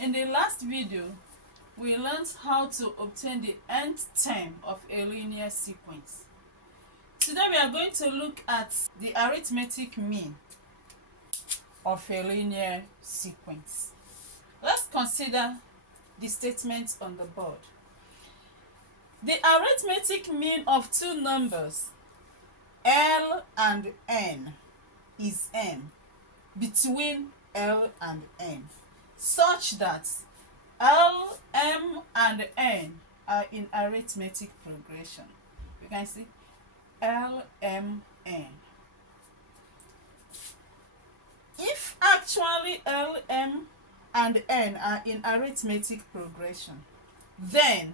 In the last video, we learned how to obtain the nth term of a linear sequence. Today we are going to look at the arithmetic mean of a linear sequence. Let's consider the statements on the board. The arithmetic mean of two numbers, L and N, is M between L and N, such that L, M, and N are in arithmetic progression. You can see L, M, N. If actually L, M, and N are in arithmetic progression, then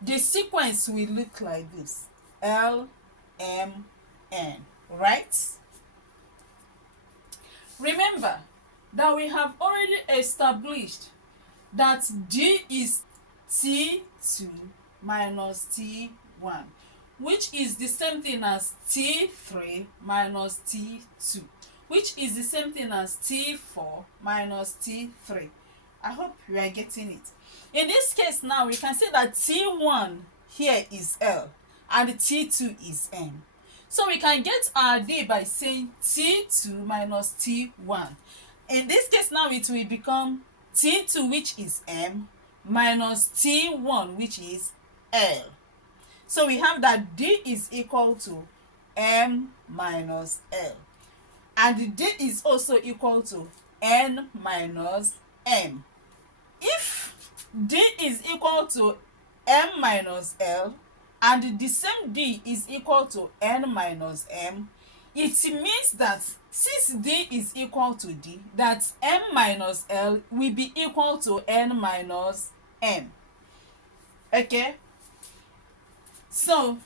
the sequence will look like this: L, M, N, right? Remember that we have already established that D is T2 minus T1, which is the same thing as T3 minus T2, which is the same thing as T4 minus T3. I hope you are getting it. In this case now, we can say that T1 here is L and T2 is M. So we can get our D by saying T2 minus T1. In this case now, it will become T2, which is M, minus T1, which is L. So we have that D is equal to M minus L. And D is also equal to N minus M. If D is equal to M minus L, and the same D is equal to N minus M, it means that since D is equal to D, that M minus L will be equal to N minus M. Okay? So,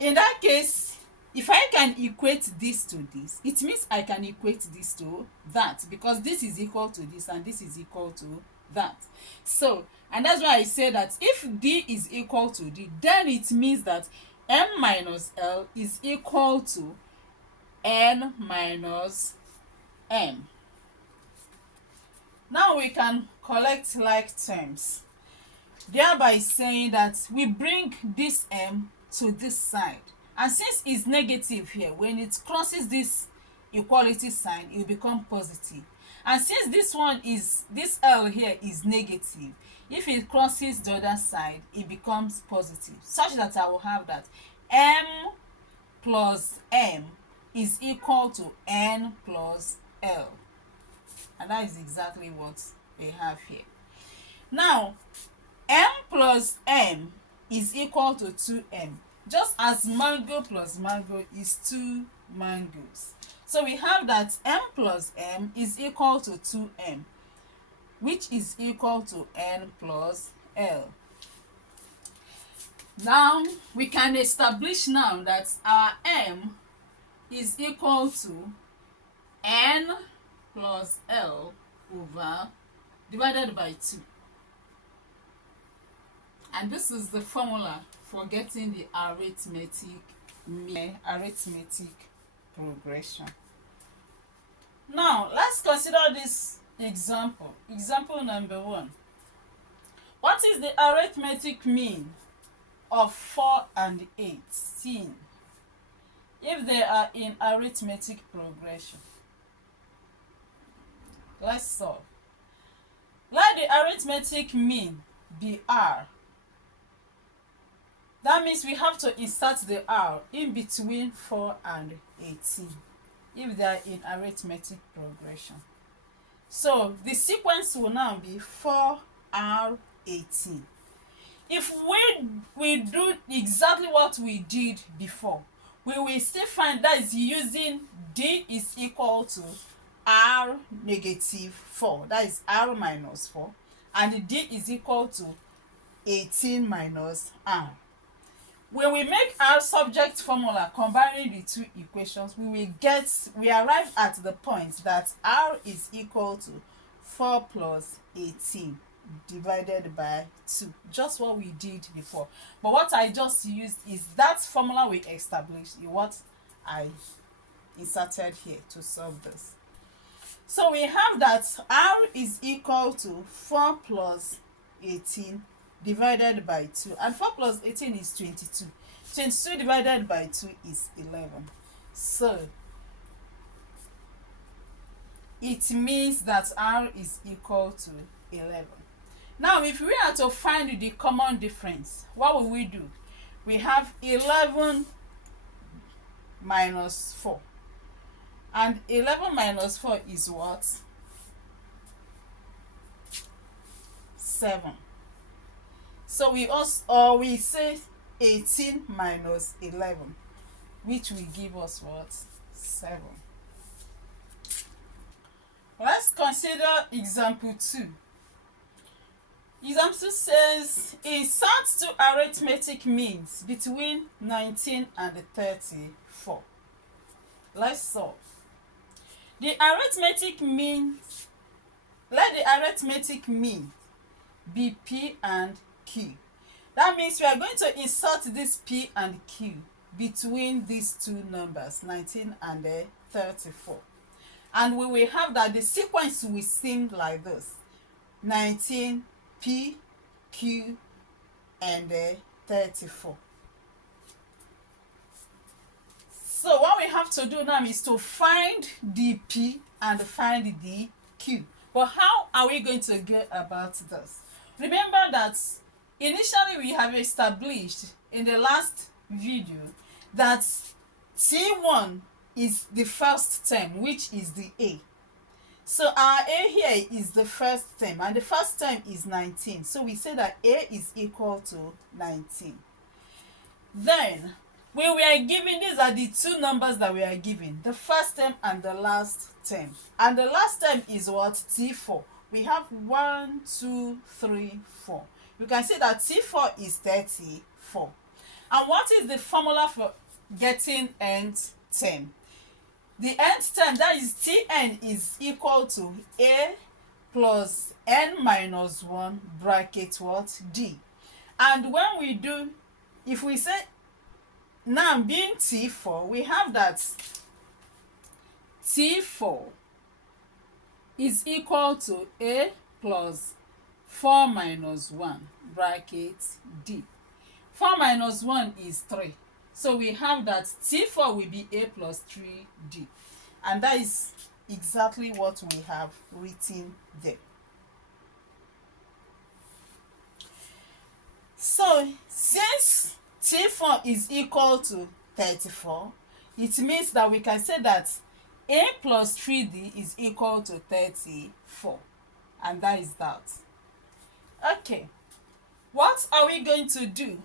in that case, if I can equate this to this, it means I can equate this to that, because this is equal to this and this is equal to that. So, and that's why I say that if D is equal to D, then it means that M minus L is equal to N minus M. Now we can collect like terms, thereby saying that we bring this M to this side. And since it's negative here, when it crosses this equality sign, it will become positive. And since this L here is negative, if it crosses the other side, it becomes positive, such that I will have that M plus M is equal to N plus L. And that is exactly what we have here. Now, M plus M is equal to 2M, just as mango plus mango is 2 mangoes. So we have that M plus M is equal to 2M, which is equal to N plus L. Now, we can establish now that our M is equal to N plus L over divided by 2. And this is the formula for getting the arithmetic progression. Now, let's consider this example. Example number 1. What is the arithmetic mean of 4 and 18 if they are in arithmetic progression? Let's solve. Let the arithmetic mean be R. That means we have to insert the R in between 4 and 18 if they are in arithmetic progression. So the sequence will now be 4R18. If we do exactly what we did before, we will still find that is using D is equal to R negative 4, that is R minus 4, and D is equal to 18 minus R. When we make our subject formula combining the two equations, we arrive at the point that R is equal to 4 plus 18 divided by 2, just what we did before. But what I just used is that formula we established, what I inserted here to solve this. So we have that r is equal to 4 plus 18 divided by 2. And 4 plus 18 is 22. 22 divided by 2 is 11. So it means that r is equal to 11. Now, if we are to find the common difference, what will we do? We have 11 minus 4. And 11 minus 4 is what? 7. So we say 18 minus 11, which will give us what? 7. Let's consider example 2. Example 2 says a sat to arithmetic means between 19 and 34. Let's solve. The arithmetic mean, let the arithmetic mean be P and Q. That means we are going to insert this P and Q between these two numbers, 19 and 34. And we will have that the sequence will seem like this: 19, P, Q, and 34. So what we have to do now is to find the P and find the Q. But how are we going to get about this? Remember that initially we have established in the last video that T1 is the first term, which is the A. So our A here is the first term, and the first term is 19. So we say that A is equal to 19. Then we were given, these are the two numbers that we are given, the first term and the last term. And the last term is what? T4. We have 1, 2, 3, 4. You can see that T4 is 34. And what is the formula for getting nth term? The nth term, that is Tn, is equal to A plus n minus 1 bracket what? D. And when we do, if we say now being T4, we have that T4 is equal to A plus 4 minus 1 bracket D. 4 minus 1 is 3. So we have that T4 will be A plus 3D. And that is exactly what we have written there. So since T4 is equal to 34, it means that we can say that A plus 3D is equal to 34. And that is that. Okay. What are we going to do?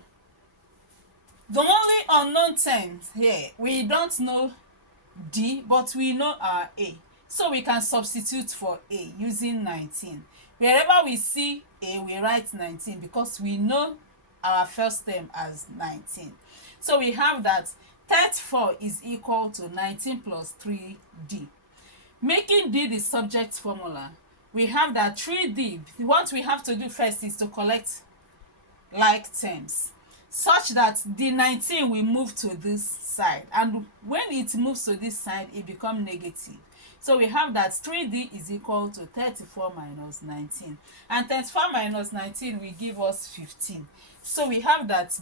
The only unknown terms here, we don't know D, but we know our A. So we can substitute for A using 19. Wherever we see A, we write 19 because we know our first term as 19. So we have that 34 is equal to 19 plus 3D. Making D the subject formula, we have that 3D, what we have to do first is to collect like terms, such that the 19 will move to this side, and when it moves to this side it becomes negative. So we have that 3D is equal to 34 minus 19, and 34 minus 19 will give us 15. So we have that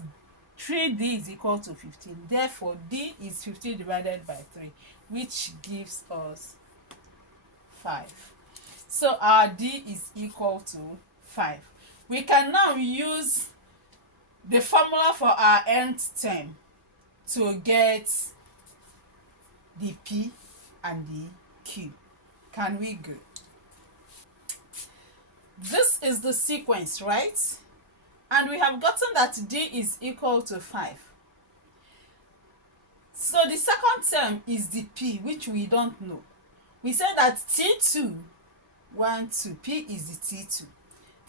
3D is equal to 15. Therefore D is 15 divided by 3, which gives us 5. So our D is equal to 5. We can now use the formula for our nth term to get the P and the Q. Can we go? This is the sequence, right? And we have gotten that D is equal to 5. So the second term is the P, which we don't know. We said that T2, 1, 2, P is the T2.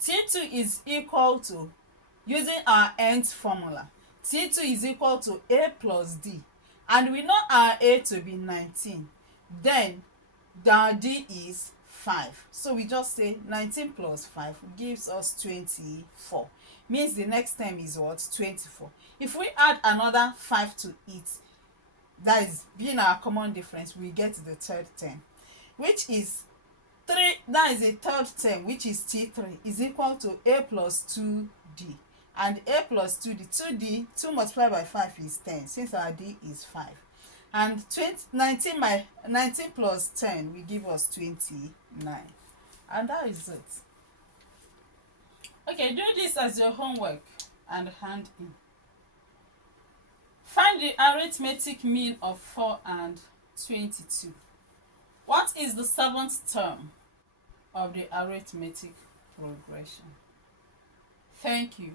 T2 is equal to, using our nth formula, T2 is equal to A plus D. And we know our A to be 19. Then our D is 5. So we just say 19 plus 5 gives us 24. Means the next term is what? 24. If we add another 5 to it, that is being our common difference, we get the third term, which is 3, that is a third term, which is T3, is equal to A plus 2D. And A plus 2D, 2D, 2 multiplied by 5 is 10, since our D is 5. And 19 plus 10 will give us 29. And that is it. Okay, do this as your homework and hand in. Find the arithmetic mean of 4 and 22. What is the 7th term of the arithmetic progression? Thank you.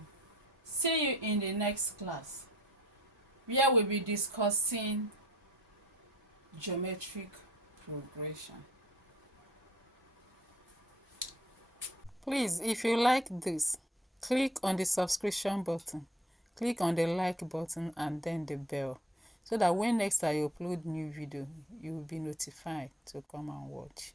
See you in the next class, where we'll be discussing geometric progression. Please, if you like this, click on the subscription button, click on the like button and then the bell, so that when next I upload new video, you will be notified to come and watch.